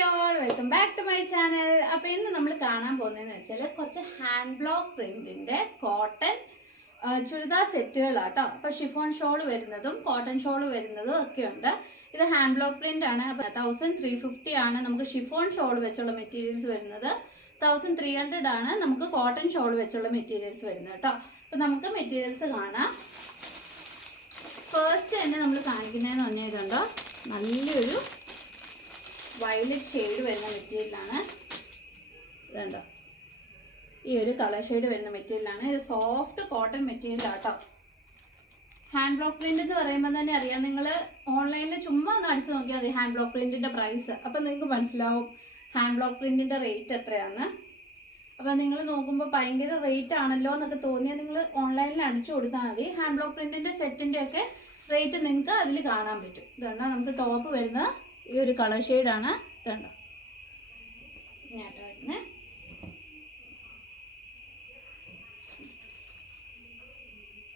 Hi all, welcome back to my channel. അപ്പോൾ ഇന്ന് നമ്മൾ കാണാൻ പോകുന്നതെന്ന് വെച്ചാൽ കുറച്ച് ഹാൻഡ് ബ്ലോക്ക് പ്രിന്റിന്റെ കോട്ടൺ ചുരിദാർ സെറ്റുകളാട്ടോ. അപ്പോൾ ഷിഫോൺ ഷോൾ വരുന്നതും കോട്ടൺ ഷോൾ വരുന്നതും ഒക്കെ ഉണ്ട്. ഇത് ഹാൻഡ് ബ്ലോക്ക് പ്രിന്റ് ആണ്. അപ്പോൾ 1350 ആണ് നമുക്ക് ഷിഫോൺ ഷോൾ വെച്ചുള്ള മെറ്റീരിയൽസ് വരുന്നത്. 1300 ആണ് നമുക്ക് കോട്ടൺ ഷോൾ വെച്ചുള്ള മെറ്റീരിയൽസ് വരുന്നത് കേട്ടോ. അപ്പോൾ നമുക്ക് മെറ്റീരിയൽസ് കാണാം. ഫസ്റ്റ് തന്നെ നമ്മൾ കാണിക്കുന്നതെന്ന് പറഞ്ഞിട്ടുണ്ടോ, നല്ലൊരു വയലറ്റ് ഷെയ്ഡ് വരുന്ന മെറ്റീരിയലാണ്. ഇതുണ്ടോ, ഈ ഒരു കളർ ഷെയ്ഡ് വരുന്ന മെറ്റീരിയലാണ്. ഇത് സോഫ്റ്റ് കോട്ടൺ മെറ്റീരിയലാട്ടോ. ഹാൻഡ് ബ്ലോക്ക് പ്രിന്റ് എന്ന് പറയുമ്പോൾ തന്നെ അറിയാം, നിങ്ങൾ ഓൺലൈനിൽ ചുമ്മാ ഒന്ന് അടിച്ചു നോക്കിയാൽ മതി ഹാൻഡ് ബ്ലോക്ക് പ്രിന്റിന്റെ പ്രൈസ്. അപ്പം നിങ്ങൾക്ക് മനസ്സിലാവും ഹാൻഡ് ബ്ലോക്ക് പ്രിന്റിന്റെ റേറ്റ് എത്രയാണ്. അപ്പം നിങ്ങൾ നോക്കുമ്പോൾ ഭയങ്കര റേറ്റ് ആണല്ലോ എന്നൊക്കെ തോന്നിയാൽ നിങ്ങൾ ഓൺലൈനിൽ അടിച്ചു കൊടുത്താൽ മതി. ഹാൻഡ് ബ്ലോക്ക് പ്രിന്റിന്റെ സെറ്റിന്റെ ഒക്കെ റേറ്റ് നിങ്ങൾക്ക് അതിൽ കാണാൻ പറ്റും. ഇതുണ്ടോ, നമുക്ക് ടോപ്പ് വരുന്ന ഈ ഒരു കളർ ഷെയ്ഡാണ്. ഇതുണ്ടോ, ഇങ്ങോട്ട് വരുന്നത്.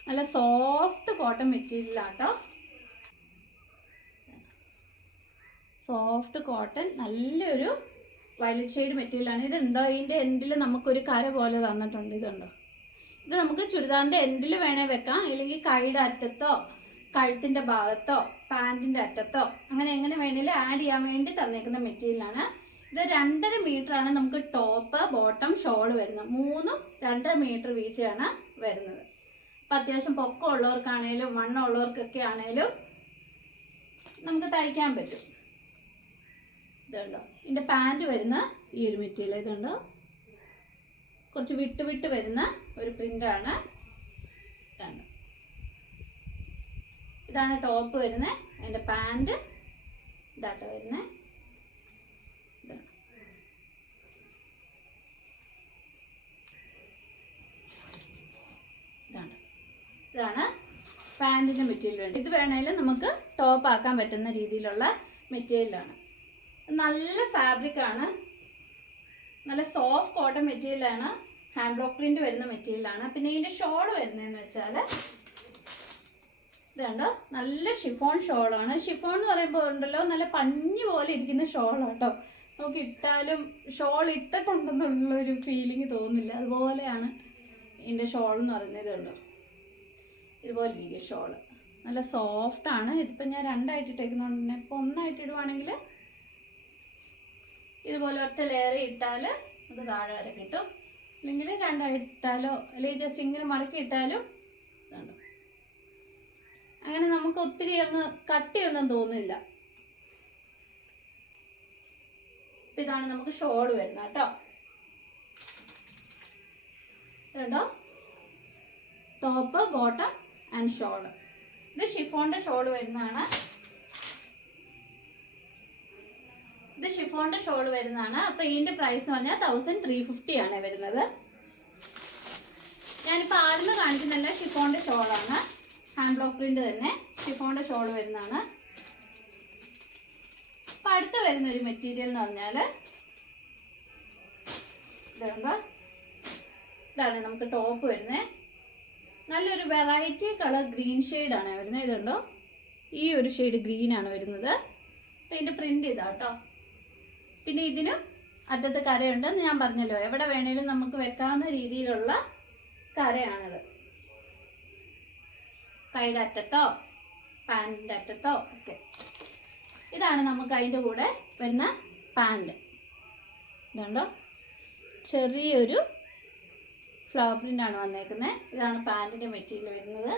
നല്ല സോഫ്റ്റ് കോട്ടൺ മെറ്റീരിയലാട്ടോ. സോഫ്റ്റ് കോട്ടൺ, നല്ലൊരു വയലറ്റ് ഷെയ്ഡ് മെറ്റീരിയലാണ്. ഇതുണ്ടോ, ഇതിൻ്റെ എൻഡിൽ നമുക്കൊരു കര പോലെ തന്നിട്ടുണ്ട്. ഇതുണ്ടോ, ഇത് നമുക്ക് ചുരിദാറിൻ്റെ എൻഡിൽ വേണേൽ വെക്കാം, അല്ലെങ്കിൽ കൈയുടെ അറ്റത്തോ കഴുത്തിൻ്റെ ഭാഗത്തോ പാൻറ്റിൻ്റെ അറ്റത്തോ അങ്ങനെ എങ്ങനെ വേണേലും ആഡ് ചെയ്യാൻ വേണ്ടി തന്നേക്കുന്ന മെറ്റീരിയലാണ്. ഇത് 2.5 മീറ്ററാണ് നമുക്ക് ടോപ്പ് ബോട്ടം ഷോൾ വരുന്നത്. 2.5 മീറ്റർ വീതിയാണ് വരുന്നത്. അപ്പം അത്യാവശ്യം പൊക്കം ഉള്ളവർക്കാണേലും വണ്ണം ഉള്ളവർക്കൊക്കെ ആണേലും നമുക്ക് തയ്ക്കാൻ പറ്റും. ഇതുണ്ടോ, ഇതിൻ്റെ പാൻറ് വരുന്ന ഈ ഒരു മെറ്റീരിയൽ. ഇതുണ്ടോ, കുറച്ച് വിട്ട് വരുന്ന ഒരു പ്രിൻ്റാണ്. ഇതുണ്ടോ, ഇതാണ് ടോപ്പ് വരുന്നത്. അതിൻ്റെ പാൻറ് ഇതാട്ടോ വരുന്നത്. ഇതാണ് പാൻറ്റിൻ്റെ മെറ്റീരിയൽ. ഇത് വേണേലും നമുക്ക് ടോപ്പ് ആക്കാൻ പറ്റുന്ന രീതിയിലുള്ള മെറ്റീരിയലാണ്. നല്ല ഫാബ്രിക്കാണ്, നല്ല സോഫ്റ്റ് കോട്ടൺ മെറ്റീരിയലാണ്. ഹാൻഡ് ബ്ലോക്ക് പ്രിന്റ് വരുന്ന മെറ്റീരിയലാണ്. പിന്നെ ഇതിൻ്റെ ഷോൾ വരുന്നതെന്ന് വെച്ചാൽ ഇതുണ്ടോ, നല്ല ഷിഫോൺ ഷോളാണ്. ഷിഫോൺ എന്ന് പറയുമ്പോൾ ഉണ്ടല്ലോ, നല്ല പഞ്ഞി പോലെ ഇരിക്കുന്ന ഷോളാണ് കേട്ടോ. നമുക്ക് ഇട്ടാലും ഷോൾ ഇട്ടിട്ടുണ്ടെന്നുള്ളൊരു ഫീലിംഗ് തോന്നില്ല. അതുപോലെയാണ് ഇതിൻ്റെ ഷോൾ എന്ന് പറയുന്നത്. ഇതുണ്ടോ, ഇതുപോലെ ഇരിക്കും ഷോള്. നല്ല സോഫ്റ്റാണ്. ഇതിപ്പോൾ ഞാൻ 2ആയിട്ട് ഇട്ടേക്കുന്നതുകൊണ്ട് തന്നെ ഇപ്പോൾ 1ആയിട്ട് ഇടുവാണെങ്കിൽ ഇതുപോലെ ഒറ്റ ലെയർ ഇട്ടാൽ അത് താഴെ വരെ കിട്ടും. അല്ലെങ്കിൽ 2ആയിട്ട് ഇട്ടാലോ അല്ലെങ്കിൽ ജസ്റ്റ് ഇങ്ങനെ മടക്കി ഇട്ടാലും ഇതുണ്ടോ, അങ്ങനെ നമുക്ക് ഒത്തിരി അങ്ങ് കട്ടിയൊന്നും തോന്നില്ല. ഇതാണ് നമുക്ക് ഷോൾ വരുന്നത് കേട്ടോ. ഇതുണ്ടോ, ടോപ്പ് ബോട്ടം ആൻഡ് ഷോള്. ഇത് ഷിഫോണിന്റെ ഷോൾ വരുന്നതാണ്. ഇത് ഷിഫോണിന്റെ ഷോൾ വരുന്നതാണ്. അപ്പൊ ഇതിന്റെ പ്രൈസ് എന്ന് പറഞ്ഞാൽ 1350 ആണ് വരുന്നത്. ഞാനിപ്പോൾ ആദ്യമേ കാണിക്കുന്നില്ല, ഷിഫോണിന്റെ ഷോളാണ്. ഹാൻഡ് ബ്ലോക്ക് പ്രിന്റ് തന്നെ ഷിഫോണിന്റെ ഷോൾ വരുന്നതാണ്. അപ്പൊ അടുത്ത് വരുന്ന ഒരു മെറ്റീരിയൽ എന്ന് പറഞ്ഞാൽ ഇതാണ് നമുക്ക് ടോപ്പ് വരുന്നത്. നല്ലൊരു വെറൈറ്റി കളർ ഗ്രീൻ ഷെയ്ഡാണ് വരുന്നത്. ഇതുണ്ടോ, ഈ ഒരു ഷെയ്ഡ് ഗ്രീനാണ് വരുന്നത്. ഇതിൻ്റെ പ്രിന്റ് ഇതാട്ടോ. പിന്നെ ഇതിനും അറ്റത്ത് കരയുണ്ട്. ഞാൻ പറഞ്ഞല്ലോ, എവിടെ വേണേലും നമുക്ക് വെക്കാവുന്ന രീതിയിലുള്ള കരയാണിത്. കൈയുടെ അറ്റത്തോ പാൻറ്റിൻ്റെ അറ്റത്തോ ഒക്കെ. ഇതാണ് നമുക്ക് അതിൻ്റെ കൂടെ വരുന്ന പാൻറ്. ഇതുണ്ടോ, ചെറിയൊരു ഫ്ലവർ പ്രിൻ്റാണ് വന്നേക്കുന്നത്. ഇതാണ് പാൻറ്റിൻ്റെ മെറ്റീരിയൽ വരുന്നത്.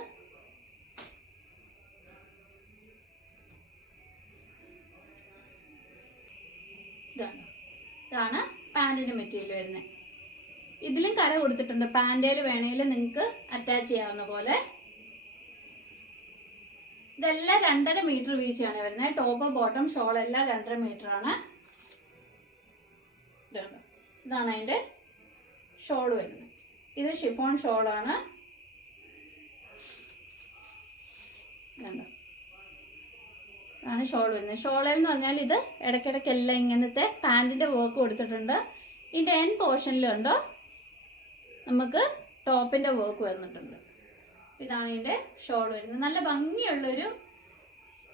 ഇതാണ് പാൻറ്റിൻ്റെ മെറ്റീരിയൽ വരുന്നത്. ഇതിലും കര കൊടുത്തിട്ടുണ്ട്. പാൻറ്റേൽ വേണേലും നിങ്ങൾക്ക് അറ്റാച്ച് ചെയ്യാവുന്ന പോലെ. ഇതെല്ലാം 2.5 മീറ്റർ വീതിയാണ് വരുന്നത്. ടോപ്പ് ബോട്ടം ഷോൾ എല്ലാം 2.5 മീറ്ററാണ്. ഇതാണ് അതിൻ്റെ ഷോൾ വരുന്നത്. ഇത് ഷിഫോൺ ഷോളാണ്. ഇതാണ് ഷോൾ വരുന്നത്. ഷോളെന്ന് പറഞ്ഞാൽ ഇത് ഇടയ്ക്കിടയ്ക്കെല്ലാം ഇങ്ങനത്തെ പാൻറ്റിൻ്റെ വർക്ക് കൊടുത്തിട്ടുണ്ട്. ഇതിൻ്റെ എൻഡ് പോർഷനിലുണ്ടോ നമുക്ക് ടോപ്പിൻ്റെ വർക്ക് വന്നിട്ടുണ്ട്. ഇതാണ് ഇതിൻ്റെ ഷോൾ വരുന്നത്. നല്ല ഭംഗിയുള്ളൊരു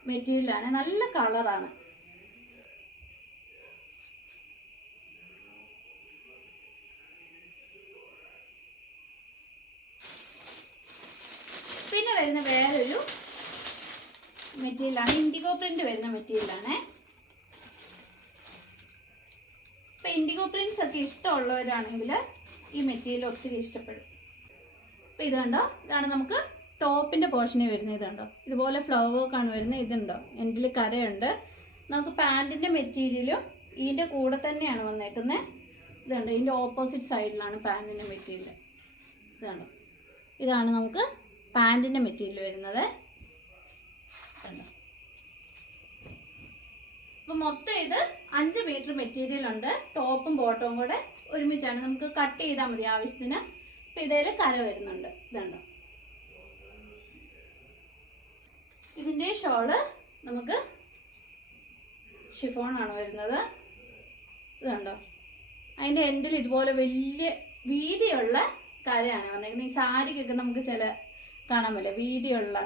മെറ്റീരിയലാണ്, നല്ല കളറാണ്. മെറ്റീരിയലാണ്, ഇൻഡിഗോ പ്രിന്റ് വരുന്ന മെറ്റീരിയലാണേ. ഇപ്പം ഇൻഡിഗോ പ്രിന്റ്സ് ഒക്കെ ഇഷ്ടമുള്ളവരാണെങ്കിൽ ഈ മെറ്റീരിയൽ ഒത്തിരി ഇഷ്ടപ്പെടും. അപ്പം ഇത് കണ്ടോ, ഇതാണ് നമുക്ക് ടോപ്പിൻ്റെ പോർഷനിൽ വരുന്നത്. ഇതുണ്ടോ, ഇതുപോലെ ഫ്ലവർ വർക്കാണ് വരുന്നത്. ഇതുണ്ടോ, എൻഡിൽ കരയുണ്ട്. നമുക്ക് പാൻറ്റിൻ്റെ മെറ്റീരിയലും ഇതിൻ്റെ കൂടെ തന്നെയാണ് വന്നേക്കുന്നത്. ഇതുണ്ട്, ഇതിൻ്റെ ഓപ്പോസിറ്റ് സൈഡിലാണ് പാൻറ്റിൻ്റെ മെറ്റീരിയൽ. ഇതുണ്ടോ, ഇതാണ് നമുക്ക് പാൻറ്റിൻ്റെ മെറ്റീരിയൽ വരുന്നത്. ഇതുണ്ടോ, അപ്പം മൊത്തം ഇത് 5 മീറ്റർ മെറ്റീരിയൽ ഉണ്ട്. ടോപ്പും ബോട്ടവും കൂടെ ഒരുമിച്ചാണ്. നമുക്ക് കട്ട് ചെയ്താൽ മതി ആവശ്യത്തിന്. അപ്പം ഇതിൽ കര വരുന്നുണ്ട്. ഇതുണ്ടോ, ഇതിൻ്റെ ഷോള് നമുക്ക് ഷിഫോണാണ് വരുന്നത്. ഇതുണ്ടോ, അതിൻ്റെ എൻഡിൽ ഇതുപോലെ വലിയ വീതിയുള്ള കരയാണ് വന്നേക്കുന്നത്. ഈ സാരിക്കൊക്കെ നമുക്ക് ചില കാണാൻ പറ്റില്ല, വീതിയുള്ള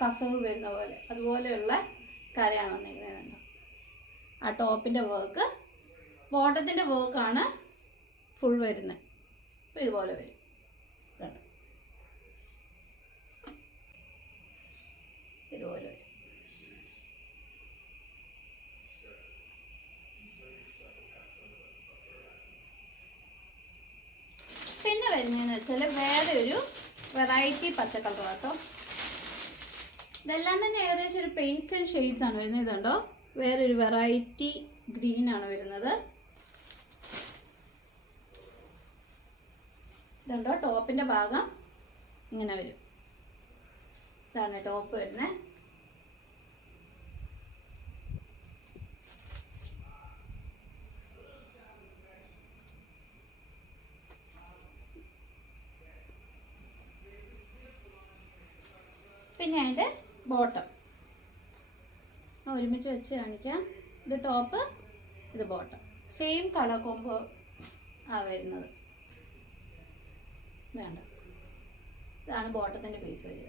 കസവ് വരുന്ന പോലെ അതുപോലെയുള്ള കരയാണ് വന്നേക്കുന്നത്. ആ ടോപ്പിൻ്റെ വർക്ക്, ബോട്ടത്തിൻ്റെ വർക്കാണ് ഫുൾ വരുന്നത്. അപ്പോൾ ഇതുപോലെ വരും. ഇതുപോലെ വരും. പിന്നെ വരുന്നതെന്ന് വെച്ചാൽ വേറെ ഒരു വെറൈറ്റി പച്ച കളർ കേട്ടോ. ഇതെല്ലാം തന്നെ ഏകദേശം ഒരു പേസ്റ്റൽ ഷെയ്ഡ്സ് ആണ് വരുന്നത്. ഇതുണ്ടോ, വേറൊരു വെറൈറ്റി ഗ്രീൻ ആണ് വരുന്നത്. ഇതുണ്ടോ, ടോപ്പിൻ്റെ ഭാഗം ഇങ്ങനെ വരും. ഇതാണ് ടോപ്പ് വരുന്നത്. പിന്നെ അതിൻ്റെ ബോട്ടം ഒരുമിച്ച് വെച്ച് കാണിക്കാം. ഇത് ടോപ്പ്, ഇത് ബോട്ടം, സെയിം കളർ കോംബോ ആ വരുന്നത്. വേണ്ട, ഇതാണ് ബോട്ടത്തിൻ്റെ പീസ് വരിക.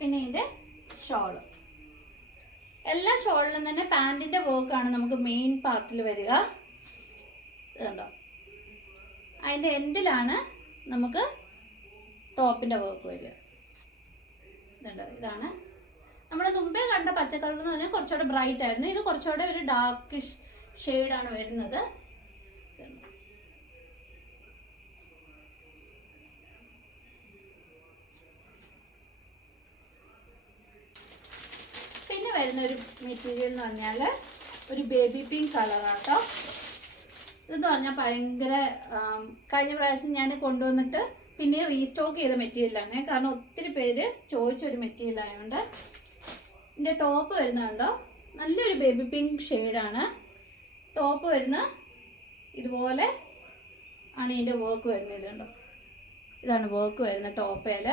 പിന്നെ ഇതിൻ്റെ ഷോള്, എല്ലാ ഷോളിലും തന്നെ പാൻറ്റിൻ്റെ വർക്കാണ് നമുക്ക് മെയിൻ പാർട്ടിൽ വരിക. ഇതുണ്ടോ, അതിൻ്റെ എൻഡിലാണ് നമുക്ക് ടോപ്പിൻ്റെ വർക്ക് വരിക. ഇതുണ്ടോ, ഇതാണ് നമ്മൾ മുമ്പേ കണ്ട പച്ചക്കളർ എന്ന് പറഞ്ഞാൽ കുറച്ചുകൂടെ ബ്രൈറ്റ് ആയിരുന്നു. ഇത് കുറച്ചുകൂടെ ഒരു ഡാർക്കിഷ് ഷെയ്ഡാണ് വരുന്നത്. പിന്നെ വരുന്ന ഒരു മെറ്റീരിയൽ എന്ന് പറഞ്ഞാൽ ഒരു ബേബി പിങ്ക് കളറാണ് കേട്ടോ. ഇതെന്ന് പറഞ്ഞാൽ ഭയങ്കര കഴിഞ്ഞ പ്രാവശ്യം ഞാൻ കൊണ്ടുവന്നിട്ട് പിന്നെ റീസ്റ്റോക്ക് ചെയ്ത മെറ്റീരിയലാണ്. കാരണം ഒത്തിരി പേര് ചോദിച്ചൊരു മെറ്റീരിയൽ ആയതുകൊണ്ട്. ഇതിൻ്റെ ടോപ്പ് വരുന്നുണ്ടോ, നല്ലൊരു ബേബി പിങ്ക് ഷെയ്ഡാണ്. ടോപ്പ് വരുന്ന ഇതുപോലെ ആണ് ഇതിൻ്റെ വർക്ക് വരുന്നത്. ഇതുണ്ടോ, ഇതാണ് വർക്ക് വരുന്നത് ടോപ്പേൽ.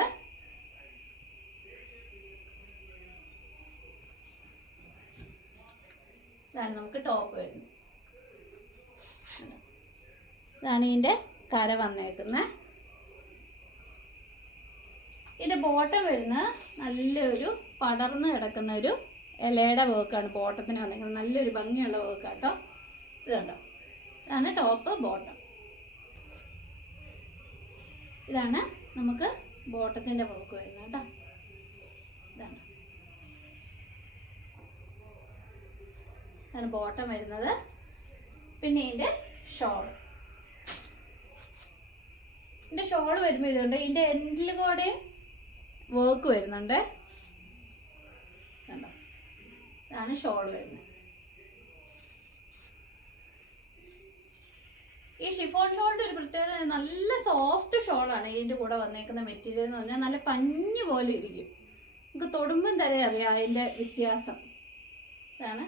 ഇതാണ് നമുക്ക് ടോപ്പ് വരുന്നത്. ഇതാണ് ഇതിൻ്റെ കര വന്നേക്കുന്നത്. ഇതിൻ്റെ ബോട്ടം വരുന്ന നല്ലൊരു പടർന്ന് കിടക്കുന്ന ഒരു ഇലയുടെ വർക്കാണ് ബോട്ടത്തിന് വന്നേക്കുന്നത്. നല്ലൊരു ഭംഗിയുള്ള വർക്ക് കേട്ടോ. ഇത് കണ്ടോ, ഇതാണ് ടോപ്പ്, ബോട്ടം. ഇതാണ് നമുക്ക് ബോട്ടത്തിൻ്റെ വർക്ക് വരുന്നത് കേട്ടോ. ഇതാണ് ഇതാണ് ബോട്ടം വരുന്നത്. പിന്നെ ഇതിൻ്റെ ഷോൾ, ഇതിൻ്റെ ഷോൾ വരുമ്പോൾ ഇതുണ്ട്, ഇതിൻ്റെ എൻഡിൽ കൂടെ വർക്ക് വരുന്നുണ്ട്. കണ്ടോ, ഇതാണ് ഷോൾ വരുന്നത്. ഈ ഷിഫോൺ ഷോളിൻ്റെ ഒരു പ്രത്യേകത, നല്ല സോഫ്റ്റ് ഷോളാണ് ഇതിൻ്റെ കൂടെ വന്നേക്കുന്ന മെറ്റീരിയൽ എന്ന് പറഞ്ഞാൽ. നല്ല പഞ്ഞ് പോലെ ഇരിക്കും, നമുക്ക് തൊടുമ്പം തരെ അറിയാം അതിൻ്റെ വ്യത്യാസം. ഇതാണ്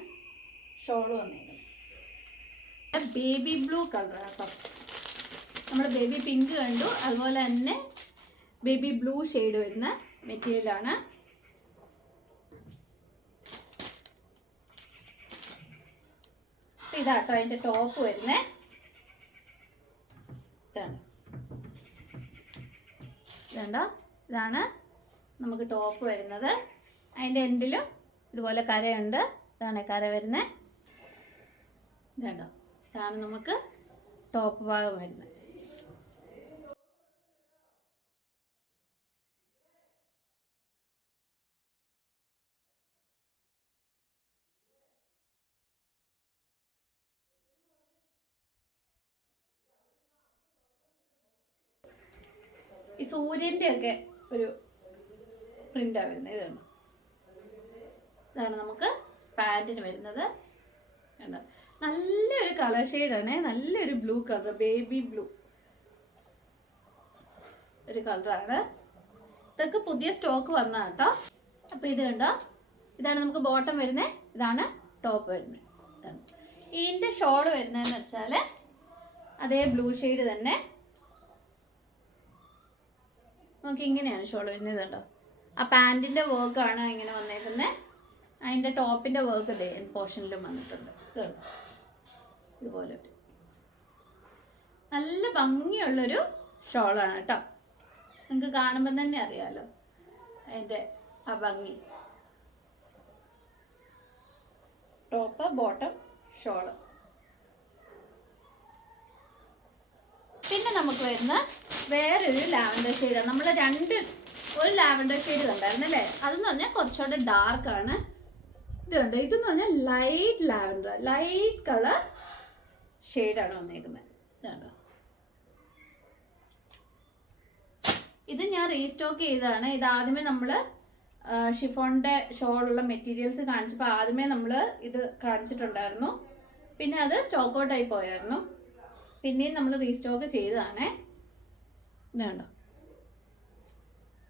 ഷോൾ വന്നേക്കുന്നത്. ബേബി ബ്ലൂ കളർ കേട്ടോ. നമ്മൾ ബേബി പിങ്ക് കണ്ടു, അതുപോലെ തന്നെ ബേബി ബ്ലൂ ഷെയ്ഡ് വരുന്ന മെറ്റീരിയലാണ്. ഇതാട്ടോ അതിൻ്റെ ടോപ്പ് വരുന്നത്. ഇതുണ്ടോ, ഇതാണ് നമുക്ക് ടോപ്പ് വരുന്നത്. അതിൻ്റെ എൻഡിലും ഇതുപോലെ കരയുണ്ട്. ഇതാണ് കര വരുന്നത്. ഇതുണ്ടോ, ഇതാണ് നമുക്ക് ടോപ്പ് ഭാഗം വരുന്നത്. ഈ സൂര്യൻ്റെ ഒക്കെ ഒരു പ്രിൻ്റാണ് വരുന്നത്. ഇതാണ് നമുക്ക് പാൻറ്റിന് വരുന്നത്. കണ്ടോ, നല്ലൊരു കളർ ഷെയ്ഡാണ്, നല്ലൊരു ബ്ലൂ കളർ, ബേബി ബ്ലൂ ഒരു കളറാണ്. ഇതൊക്കെ പുതിയ സ്റ്റോക്ക് വന്നതാണ് കേട്ടോ. അപ്പോൾ ഇത് കണ്ടോ, ഇതാണ് നമുക്ക് ബോട്ടം വരുന്നത്, ഇതാണ് ടോപ്പ് വരുന്നത്. ഇതിൻ്റെ ഷോള് വരുന്നതെന്ന് വെച്ചാൽ അതേ ബ്ലൂ ഷെയ്ഡ് തന്നെ നമുക്ക് ഇങ്ങനെയാണ് ഷോൾ വരുന്നത്. കണ്ടോ, ആ പാൻറ്റിൻ്റെ വർക്കാണ് ഇങ്ങനെ വന്നേക്കുന്നത്. അതിൻ്റെ ടോപ്പിൻ്റെ വർക്ക് ഇതേ പോർഷനിലും വന്നിട്ടുണ്ട്. ഇതുപോലെ നല്ല ഭംഗിയുള്ളൊരു ഷോളാണ് കേട്ടോ. നിങ്ങൾക്ക് കാണുമ്പം തന്നെ അറിയാമല്ലോ അതിൻ്റെ ആ ഭംഗി. Top, bottom, shawl. പിന്നെ നമുക്ക് വരുന്ന വേറൊരു ലാവൻഡർ ഷെയ്ഡാണ്. നമ്മൾ ഒരു ലാവൻഡർ ഷെയ്ഡ് കണ്ടായിരുന്നല്ലേ, അതെന്ന് പറഞ്ഞാൽ കുറച്ചുകൂടെ ഡാർക്കാണ്. ഇത് കണ്ടോ, ഇതെന്ന് പറഞ്ഞാൽ ലൈറ്റ് ലാവൻഡർ, ലൈറ്റ് കളർ ഷെയ്ഡാണ് വന്നേക്കുന്നത്. ഇതുണ്ടോ, ഇത് ഞാൻ റീസ്റ്റോക്ക് ചെയ്തതാണ്. ഇത് ആദ്യമേ നമ്മൾ ഷിഫോണിൻ്റെ ഷോളുള്ള മെറ്റീരിയൽസ് കാണിച്ചപ്പോൾ ആദ്യമേ നമ്മൾ ഇത് കാണിച്ചിട്ടുണ്ടായിരുന്നു. പിന്നെ അത് സ്റ്റോക്ക് ഔട്ടായി പോയായിരുന്നു. പിന്നെയും നമ്മൾ റീസ്റ്റോക്ക് ചെയ്തതാണേ. ഇതുണ്ടോ,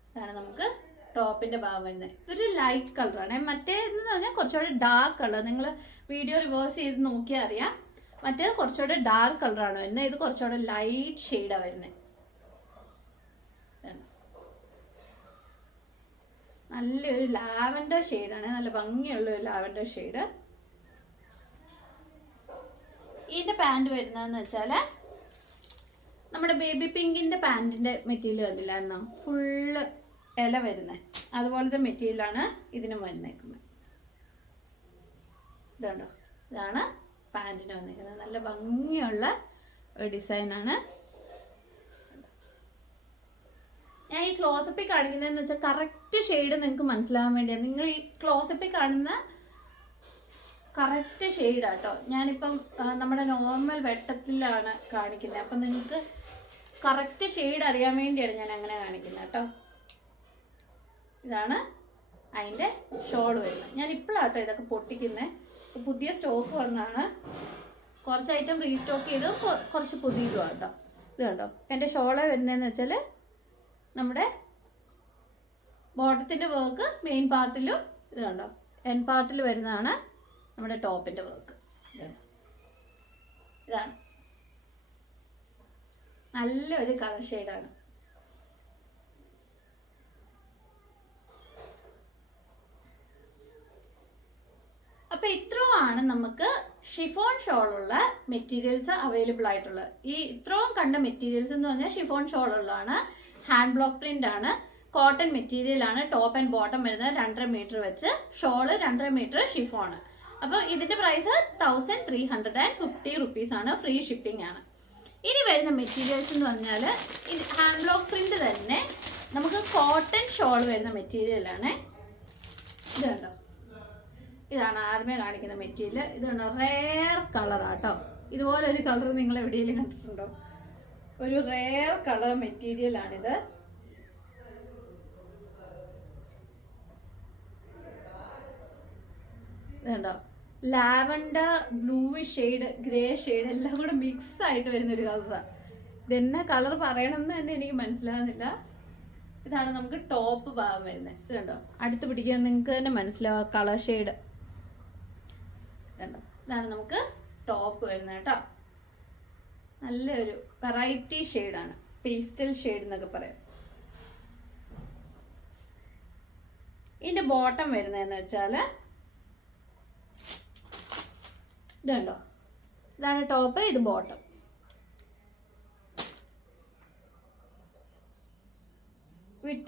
ഇതാണ് നമുക്ക് ടോപ്പിൻ്റെ ഭാഗം വരുന്നത്. ഇതൊരു ലൈറ്റ് കളറാണ്. മറ്റേതെന്ന് പറഞ്ഞാൽ കുറച്ചുകൂടെ ഡാർക്ക് കളർ. നിങ്ങൾ വീഡിയോ റിവേഴ്സ് ചെയ്ത് നോക്കിയാൽ അറിയാം. മറ്റേത് കുറച്ചുകൂടെ ഡാർക്ക് കളറാണ് വരുന്നത്, ഇത് കുറച്ചുകൂടെ ലൈറ്റ് ഷെയ്ഡാണ് വരുന്നത്. നല്ലൊരു ലാവൻഡർ ഷെയ്ഡാണ്, നല്ല ഭംഗിയുള്ള ഒരു ലാവൻഡർ ഷെയ്ഡ്. ഇതിൻ്റെ പാൻറ് വരുന്നതെന്ന് വെച്ചാൽ നമ്മുടെ ബേബി പിങ്കിൻ്റെ പാൻറ്റിൻ്റെ മെറ്റീരിയൽ കണ്ടില്ലായിരുന്നോ, ഫുള്ള് ഇല വരുന്നത് അതുപോലത്തെ മെറ്റീരിയലാണ് ഇതിനും വന്നേക്കുന്നത്. ഇതുണ്ടോ, ഇതാണ് പാൻറ്റിന് വന്നേക്കുന്നത്. നല്ല ഭംഗിയുള്ള ഒരു ഡിസൈനാണ്. ഞാൻ ഈ ക്ലോസപ്പിൽ കാണിക്കുന്നതെന്ന് വെച്ചാൽ കറക്റ്റ് ഷെയ്ഡ് നിങ്ങൾക്ക് മനസ്സിലാകാൻ വേണ്ടിയാണ്. നിങ്ങൾ ഈ ക്ലോസപ്പിൽ കാണുന്ന കറക്റ്റ് ഷെയ്ഡാട്ടോ. ഞാനിപ്പം നമ്മുടെ നോർമൽ വെട്ടത്തിലാണ് കാണിക്കുന്നത്. അപ്പം നിങ്ങൾക്ക് കറക്റ്റ് ഷെയ്ഡ് അറിയാൻ വേണ്ടിയാണ് ഞാൻ അങ്ങനെ കാണിക്കുന്നത് കേട്ടോ. ഇതാണ് അതിൻ്റെ ഷോൾ വരുന്നത്. ഞാൻ ഇപ്പോഴാട്ടോ ഇതൊക്കെ പൊട്ടിക്കുന്നത്. പുതിയ സ്റ്റോക്ക് വന്നാണ്. കുറച്ച് ഐറ്റം റീസ്റ്റോക്ക് ചെയ്ത് കുറച്ച് പുതിയതുമാണ് കേട്ടോ. ഇത് കണ്ടോ, എൻ്റെ ഷോള് വരുന്നതെന്ന് വെച്ചാൽ നമ്മുടെ ബോട്ടത്തിൻ്റെ വർക്ക് മെയിൻ പാർട്ടിലും, ഇത് കണ്ടോ എൻ പാർട്ടിൽ വരുന്നതാണ് നമ്മുടെ ടോപ്പിൻ്റെ വർക്ക്. ഇതാണ് നല്ലൊരു കളർ ഷെയ്ഡാണ്. അപ്പോൾ ഇത്രയുമാണ് നമുക്ക് ഷിഫോൺ ഷോളുള്ള മെറ്റീരിയൽസ് അവൈലബിൾ ആയിട്ടുള്ളത്. ഈ ഇത്രയും കണ്ട മെറ്റീരിയൽസ് എന്ന് പറഞ്ഞാൽ ഷിഫോൺ ഷോളുള്ളതാണ്. ഹാൻഡ് ബ്ലോക്ക് പ്രിന്റ് ആണ്, കോട്ടൺ മെറ്റീരിയൽ ആണ്. ടോപ്പ് ആൻഡ് ബോട്ടം വരുന്നത് 2.5 മീറ്റർ വെച്ച്, ഷോള് 2.5 മീറ്റർ ഷിഫോണ്. അപ്പോൾ ഇതിൻ്റെ പ്രൈസ് 1350 റുപ്പീസാണ്, ഫ്രീ ഷിപ്പിംഗ് ആണ്. ഇനി വരുന്ന മെറ്റീരിയൽസ് എന്ന് പറഞ്ഞാൽ ഹാൻഡ് ബ്ലോക്ക് പ്രിന്റ് തന്നെ നമുക്ക് കോട്ടൺ ഷോൾ വരുന്ന മെറ്റീരിയലാണ്. ഇത് കണ്ടോ, ഇതാണ് ആദ്യമേ കാണിക്കുന്ന മെറ്റീരിയൽ. ഇത് കണ്ടോ, റെയർ കളറാട്ടോ. ഇതുപോലെ ഒരു കളർ നിങ്ങൾ എവിടെയെങ്കിലും കണ്ടിട്ടുണ്ടോ? ഒരു റെയർ കളർ മെറ്റീരിയലാണിത്. ഇതുണ്ടോ, lavender, bluish shade, grey shade എല്ലാം കൂടെ മിക്സ് ആയിട്ട് വരുന്നൊരു കളറാണ്. ഇതെന്നെ കളർ പറയണമെന്ന് തന്നെ എനിക്ക് മനസ്സിലാകുന്നില്ല. ഇതാണ് നമുക്ക് ടോപ്പ് ഭാഗം വരുന്നത്. ഇത് കണ്ടോ, അടുത്ത് പിടിക്കാൻ നിങ്ങൾക്ക് തന്നെ മനസ്സിലാവും കളർ ഷെയ്ഡ്. കണ്ടോ, ഇതാണ് നമുക്ക് ടോപ്പ് വരുന്നത് കേട്ടോ. നല്ലൊരു വെറൈറ്റി ഷെയ്ഡാണ്, പേസ്റ്റൽ ഷെയ്ഡ് എന്നൊക്കെ പറയാം. ഇതിൻ്റെ ബോട്ടം വരുന്നതെന്ന് വെച്ചാൽ ഇതുണ്ടോ, ഇതാണ് ടോപ്പ്, ഇത് ബോട്ടം.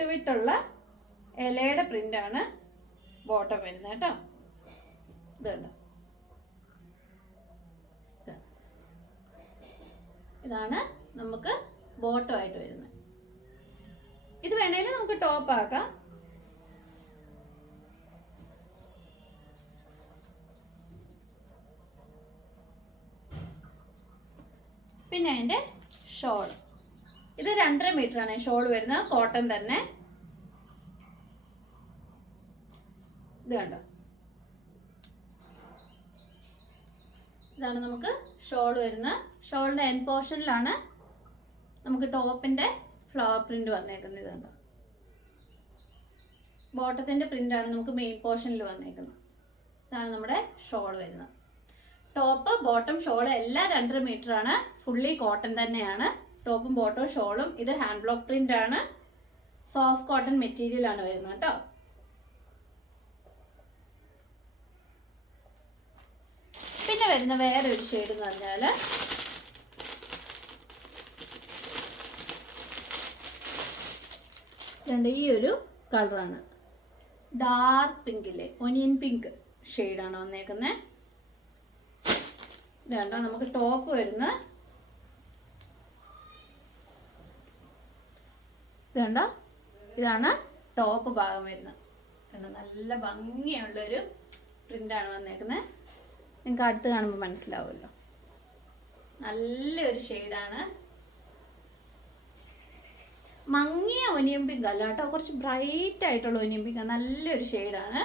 വിട്ടുള്ള ഇലയുടെ പ്രിൻ്റാണ് ബോട്ടം വരുന്നത് കേട്ടോ. ഇതുണ്ടോ, ഇതാണ് നമുക്ക് ബോട്ടമായിട്ട് വരുന്നത്. ഇത് വേണമെങ്കിൽ നമുക്ക് ടോപ്പ് ആക്കാം. പിന്നെ അതിൻ്റെ ഷോൾ, ഇത് 2.5 മീറ്റർ ആണ് ഷോൾ വരുന്നത്, കോട്ടൺ തന്നെ. ഇത് കണ്ടോ, ഇതാണ് നമുക്ക് ഷോൾ വരുന്നത്. ഷോളിന്റെ എൻഡ് പോർഷനിലാണ് നമുക്ക് ടോപ്പിന്റെ ഫ്ലവർ പ്രിന്റ് വന്നേക്കുന്നത്. ഇത് കണ്ടോ, ബോട്ടത്തിന്റെ പ്രിന്റ് ആണ് നമുക്ക് മെയിൻ പോർഷനിൽ വന്നേക്കുന്നത്. ഇതാണ് നമ്മുടെ ഷോൾ വരുന്നത്. ടോപ്പ് ബോട്ടം ഷോൾ എല്ലാം 2.5 മീറ്റർ ആണ്. ഫുള്ളി കോട്ടൺ തന്നെയാണ് ടോപ്പും ബോട്ടവും ഷോളും. ഇത് ഹാൻഡ് ബ്ലോക്ക് പ്രിന്റ് ആണ്, സോഫ്റ്റ് കോട്ടൺ മെറ്റീരിയൽ ആണ് വരുന്നത് കേട്ടോ. പിന്നെ വരുന്ന വേറെ ഒരു ഷെയ്ഡ് എന്ന് പറഞ്ഞാൽ ഈ ഒരു കളറാണ്. ഡാർക്ക് പിങ്കില്ലേ, ഒനിയൻ പിങ്ക് ഷെയ്ഡാണ് വന്നേക്കുന്നത്. ഇതുണ്ടോ, നമുക്ക് ടോപ്പ് വരുന്നത് ഇതുണ്ടോ, ഇതാണ് ടോപ്പ് ഭാഗം വരുന്നത്. നല്ല ഭംഗിയുള്ളൊരു പ്രിന്റാണ് വന്നേക്കുന്നത്. നിങ്ങൾക്ക് അടുത്ത് കാണുമ്പോൾ മനസ്സിലാവുമല്ലോ. നല്ലൊരു ഷെയ്ഡാണ്. മങ്ങിയ ഒനിയൻ പിങ്ക് അല്ല കേട്ടോ, കുറച്ച് ബ്രൈറ്റ് ആയിട്ടുള്ള ഒനിയൻ പിങ്ക്. നല്ലൊരു ഷെയ്ഡാണ്.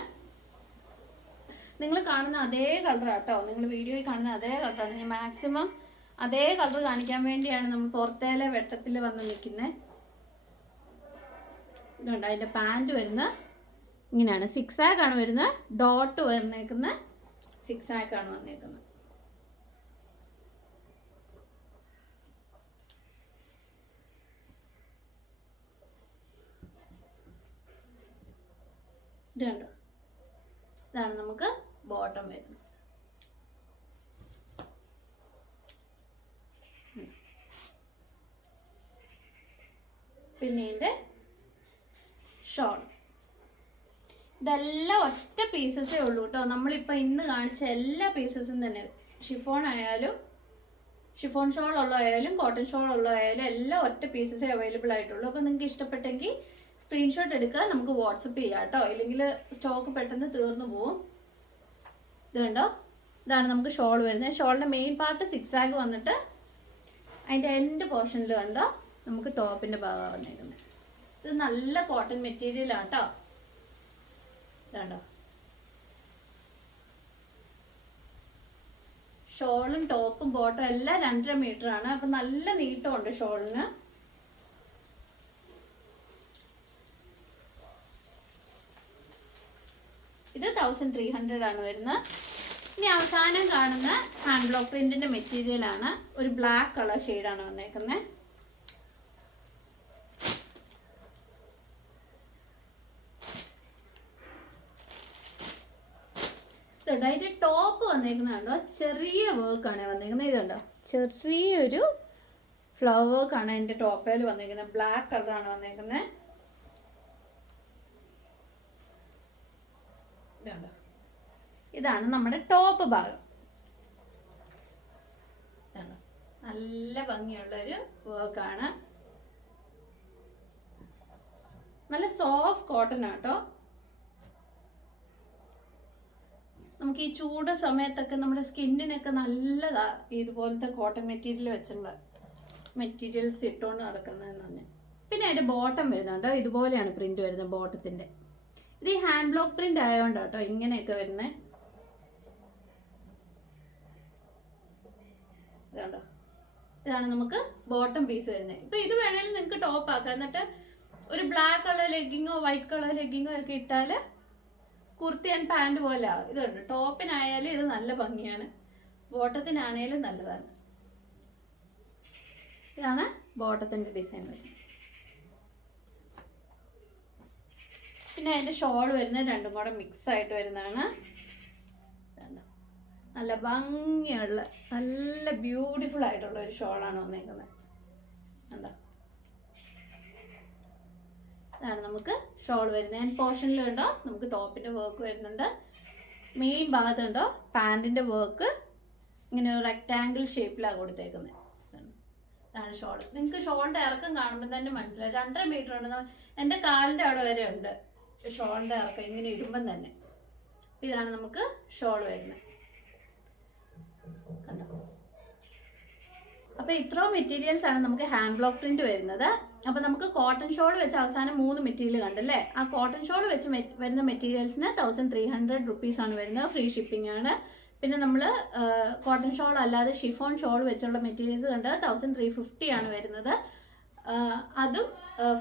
നിങ്ങൾ കാണുന്ന അതേ കളർ കേട്ടോ, നിങ്ങൾ വീഡിയോയിൽ കാണുന്ന അതേ കളറാണ്. ഞാൻ മാക്സിമം അതേ കളർ കാണിക്കാൻ വേണ്ടിയാണ് നമ്മൾ പുറത്തേലെ വെട്ടത്തിൽ വന്ന് നിൽക്കുന്നത്. ഇതുണ്ട്, അതിൻ്റെ പാൻറ് വരുന്നത് ഇങ്ങനെയാണ്. 6 ആക്കാണ് വരുന്നത്. ഡോട്ട് വന്നേക്കുന്ന 6 ആക്കാണ് വന്നേക്കുന്നത്. ഇതുണ്ട്, ഇതാണ് നമുക്ക് ബോട്ടം വരുന്നത്. പിന്നെ ഇതിൻ്റെ ഷോൾ. ഇതെല്ലാം ഒറ്റ പീസസേ ഉള്ളൂ കേട്ടോ. നമ്മളിപ്പോൾ ഇന്ന് കാണിച്ച എല്ലാ പീസസും തന്നെ, ഷിഫോൺ ആയാലും ഷിഫോൺ ഷോൾ ഉള്ളതായാലും കോട്ടൺ ഷോൾ ഉള്ളതായാലും എല്ലാം ഒറ്റ പീസസേ അവൈലബിൾ ആയിട്ടുള്ളൂ. അപ്പോൾ നിങ്ങൾക്ക് ഇഷ്ടപ്പെട്ടെങ്കിൽ സ്ക്രീൻഷോട്ട് എടുക്കുക, നമുക്ക് വാട്സപ്പ് ചെയ്യാം കേട്ടോ. ഇല്ലെങ്കിൽ സ്റ്റോക്ക് പെട്ടെന്ന് തീർന്നു പോവും. ഇത് കണ്ടോ, ഇതാണ് നമുക്ക് ഷോൾ വരുന്നത്. ഷോളിൻ്റെ മെയിൻ പാർട്ട് 6 ആഗ് വന്നിട്ട് അതിൻ്റെ എൻഡ് പോർഷനിൽ കണ്ടോ നമുക്ക് ടോപ്പിൻ്റെ ഭാഗമാണ് വന്നേക്കുന്നത്. ഇത് നല്ല കോട്ടൺ മെറ്റീരിയലാണ് കേട്ടോ. ഇതാണ്ടോ, ഷോളും ടോപ്പും ബോട്ടും എല്ലാം 2.5 മീറ്റർ ആണ്. അപ്പം നല്ല നീട്ടമുണ്ട് ഷോളിന്. ഇത് 1300 ആണ് വരുന്നത്. ഇനി അവസാനം കാണുന്ന ഹാൻഡ് ബ്ലോക്ക് പ്രിന്റിന്റെ മെറ്റീരിയൽ ആണ്. ഒരു ബ്ലാക്ക് കളർ ഷെയ്ഡാണ് വന്നേക്കുന്നത്. ഇതുണ്ടോ, അതിന്റെ ടോപ്പ് വന്നേക്കുന്നുണ്ടോ, ചെറിയ വർക്കാണ് വന്നേക്കുന്നത്. ഇതുണ്ടോ, ചെറിയൊരു ഫ്ലവർ വർക്കാണ് അതിന്റെ ടോപ്പേൽ വന്നേക്കുന്നത്. ബ്ലാക്ക് കളറാണ് വന്നേക്കുന്നത്. ഇതുണ്ടോ, ഇതാണ് നമ്മുടെ ടോപ്പ് ഭാഗം. നല്ല ഭംഗിയുള്ളൊരു വർക്കാണ്. നല്ല സോഫ്റ്റ് കോട്ടൺ ആട്ടോ. നമുക്ക് ഈ ചൂട് സമയത്തൊക്കെ നമ്മുടെ സ്കിന്നിനൊക്കെ നല്ലതാ ഇതുപോലത്തെ കോട്ടൺ മെറ്റീരിയൽ വെച്ചുള്ള മെറ്റീരിയൽസ് ഇട്ടുകൊണ്ട് നടക്കുന്നതെന്ന് പറഞ്ഞാൽ. പിന്നെ അതിന്റെ ബോട്ടം വരുന്നുണ്ട്, ഇതുപോലെയാണ് പ്രിന്റ് വരുന്നത് ബോട്ടത്തിന്റെ. ഇത് ഈ ഹാൻഡ് ബ്ലോക്ക് പ്രിന്റ് ആയതുകൊണ്ടാട്ടോ ഇങ്ങനെയൊക്കെ വരുന്നത്. ഇതാണ്ടോ, ഇതാണ് നമുക്ക് ബോട്ടം പീസ് വരുന്നത്. ഇപ്പൊ ഇത് വേണമെങ്കിൽ നിങ്ങൾക്ക് ടോപ്പ് ആക്കാം. എന്നിട്ട് ഒരു ബ്ലാക്ക് കളർ ലെഗിങ്ങോ വൈറ്റ് കളർ ലെഗിങ്ങോ ഒക്കെ ഇട്ടാല് കുർത്തി ആൻഡ് പാൻറ് പോലെ ആവും. ഇതുണ്ട്, ടോപ്പിനായാലും ഇത് നല്ല ഭംഗിയാണ്, ബോട്ടത്തിനാണേലും നല്ലതാണ്. ഇതാണ് ബോട്ടത്തിന്റെ ഡിസൈൻ വരുന്നത്. പിന്നെ അതിന്റെ ഷോൾ വരുന്നത് രണ്ടും കൂടെ മിക്സ് ആയിട്ട് വരുന്നതാണ്. നല്ല ഭംഗിയുള്ള നല്ല ബ്യൂട്ടിഫുൾ ആയിട്ടുള്ള ഒരു ഷോളാണ് വന്നേക്കുന്നത്. കണ്ടോ, ഇതാണ് നമുക്ക് ഷോൾ വരുന്നത്. ആൻഡ് പോർഷനിൽ കണ്ടോ നമുക്ക് ടോപ്പിന്റെ വർക്ക് വരുന്നുണ്ട്. മെയിൻ ഭാഗത്തുണ്ടോ പാൻറ്റിന്റെ വർക്ക് ഇങ്ങനെ ഒരു റെക്ടാങ്കിൾ ഷേപ്പിലാണ് കൊടുത്തേക്കുന്നത്. ഇതാണ് ഷോൾ. നിങ്ങൾക്ക് ഷോളിന്റെ ഇറക്കം കാണുമ്പോൾ തന്നെ മനസ്സിലായി 2.5 മീറ്റർ ഉണ്ട്. എൻ്റെ കാലിൻ്റെ അവിടെ വരെ ഉണ്ട് ഷോളിന്റെ ഇറക്കം, ഇങ്ങനെ ഇടുമ്പം തന്നെ. ഇതാണ് നമുക്ക് ഷോൾ വരുന്നത്. കണ്ടോ, അപ്പോൾ ഇത്രയും മെറ്റീരിയൽസ് ആണ് നമുക്ക് ഹാൻഡ് ബ്ലോക്ക് പ്രിന്റ് വരുന്നത്. അപ്പോൾ നമുക്ക് കോട്ടൺ ഷോൾ വെച്ച് അവസാനം 3 മെറ്റീരിയൽ കണ്ടല്ലേ. ആ കോട്ടൺ ഷോൾ വെച്ച് വരുന്ന മെറ്റീരിയൽസിന് 1300 റുപ്പീസ് ആണ് വരുന്നത്. ഫ്രീ ഷിപ്പിംഗ് ആണ്. പിന്നെ നമ്മൾ കോട്ടൺ ഷോൾ അല്ലാതെ ഷിഫോൺ ഷോൾ വെച്ചുള്ള മെറ്റീരിയൽസ് കണ്ട് 1350 ആണ് വരുന്നത്. അതും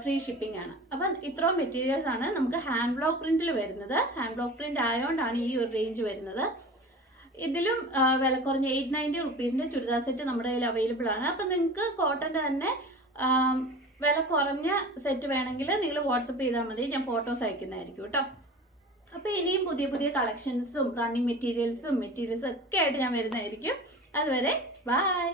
ഫ്രീ ഷിപ്പിംഗ് ആണ്. അപ്പം ഇത്രയും മെറ്റീരിയൽസ് ആണ് നമുക്ക് ഹാൻഡ് ബ്ലോക്ക് പ്രിന്റിൽ വരുന്നത്. ഹാൻഡ് ബ്ലോക്ക് പ്രിന്റ് ആയതുകൊണ്ടാണ് ഈ ഒരു റേഞ്ച് വരുന്നത്. ഇതിലും വില കുറഞ്ഞ 890 റുപ്പീസിൻ്റെ ചുരിദാർ സെറ്റ് നമ്മുടെ കയ്യിൽ അവൈലബിൾ ആണ്. അപ്പം നിങ്ങൾക്ക് കോട്ടൻ്റെ തന്നെ വില കുറഞ്ഞ സെറ്റ് വേണമെങ്കിൽ നിങ്ങൾ വാട്സപ്പ് ചെയ്താൽ മതി, ഞാൻ ഫോട്ടോസ് അയക്കുന്നതായിരിക്കും കേട്ടോ. അപ്പോൾ ഇനിയും പുതിയ പുതിയ കളക്ഷൻസും റണ്ണിങ് മെറ്റീരിയൽസും ഒക്കെ ആയിട്ട് ഞാൻ വരുന്നതായിരിക്കും. അതുവരെ ബൈ.